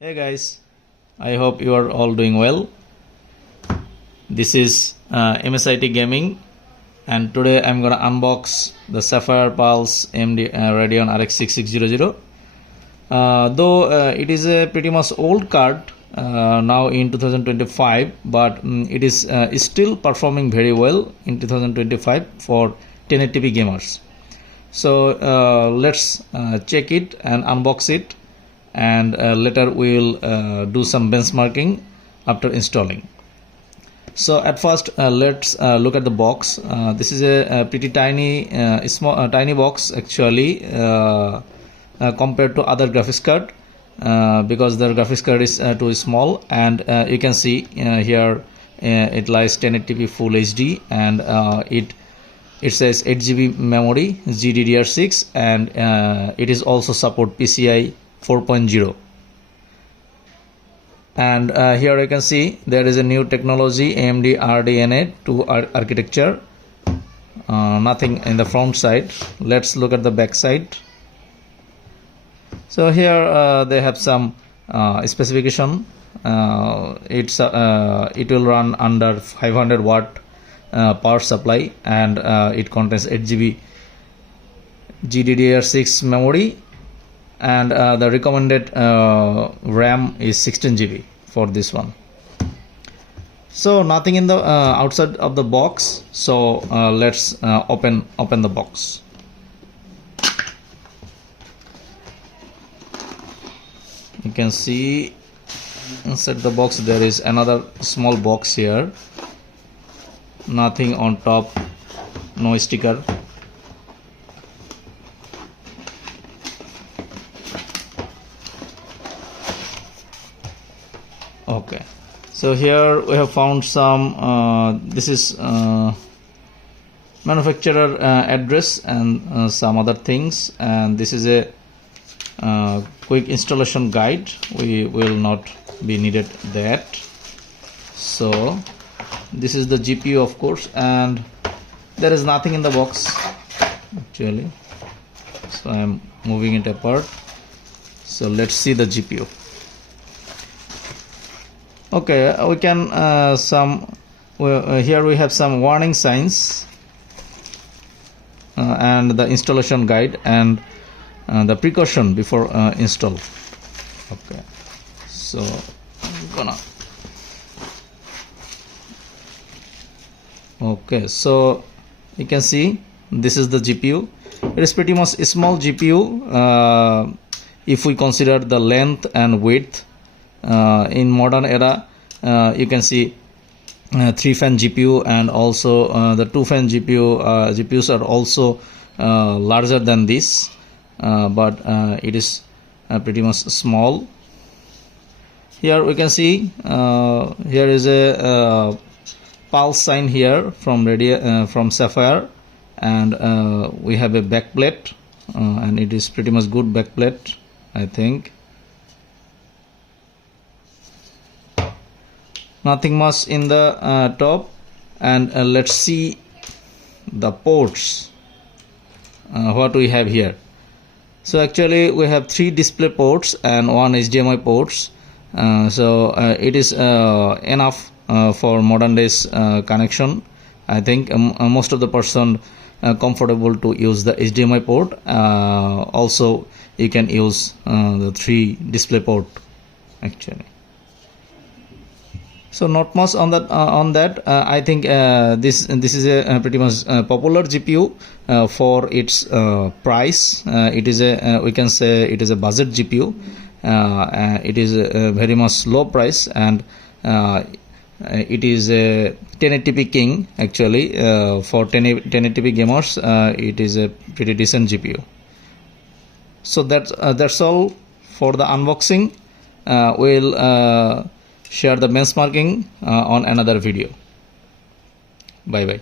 Hey guys, I hope you are all doing well. This is MsiT Gaming, and today I'm gonna unbox the SAPHIRE Pulse AMD Radeon RX 6600. Though it is a pretty much old card now in 2025, but it is still performing very well in 2025 for 1080p gamers. So let's check it and unbox it, and later we will do some benchmarking after installing. So at first let's look at the box. This is a pretty tiny tiny box actually compared to other graphics card, because the graphics card is too small, and you can see here it lies 1080p full HD, and it says 8GB memory GDDR6, and it is also support PCI 4.0. And here you can see there is a new technology, AMD RDNA 2 architecture. Nothing in the front side. Let's look at the back side. So here they have some specification. It will run under 500 watt power supply, and it contains 8GB GDDR6 memory, and the recommended RAM is 16GB for this one. So nothing in the outside of the box. So let's open the box. You can see inside the box there is another small box here. Nothing on top, no sticker. Okay, so here we have found some this is manufacturer address and some other things, and this is a quick installation guide. We will not be needed that. So this is the GPU, of course, and there is nothing in the box actually, so I am moving it apart. So let's see the GPU. Okay, we can here we have some warning signs and the installation guide and the precaution before install. Okay, so I'm gonna. Okay, so you can see this is the GPU. It is pretty much a small GPU if we consider the length and width. In modern era, you can see 3-fan GPU, and also the 2-fan GPUs are also larger than this, but it is pretty much small. Here we can see here is a pulse sign here from from SAPHIRE, and we have a backplate, and it is pretty much good backplate, I think. Nothing much in the top, and let's see the ports. What we have here. So actually we have 3 display ports and 1 HDMI ports. So it is enough for modern days connection. I think most of the person comfortable to use the HDMI port. Also you can use the 3 display port actually. So not much on that. I think this is a pretty much popular GPU for its price. It is a we can say it is a budget GPU. It is a very much low price, and it is a 1080p king actually. For 1080p gamers, it is a pretty decent GPU. So that's all for the unboxing. We'll share the benchmarking on another video. Bye bye.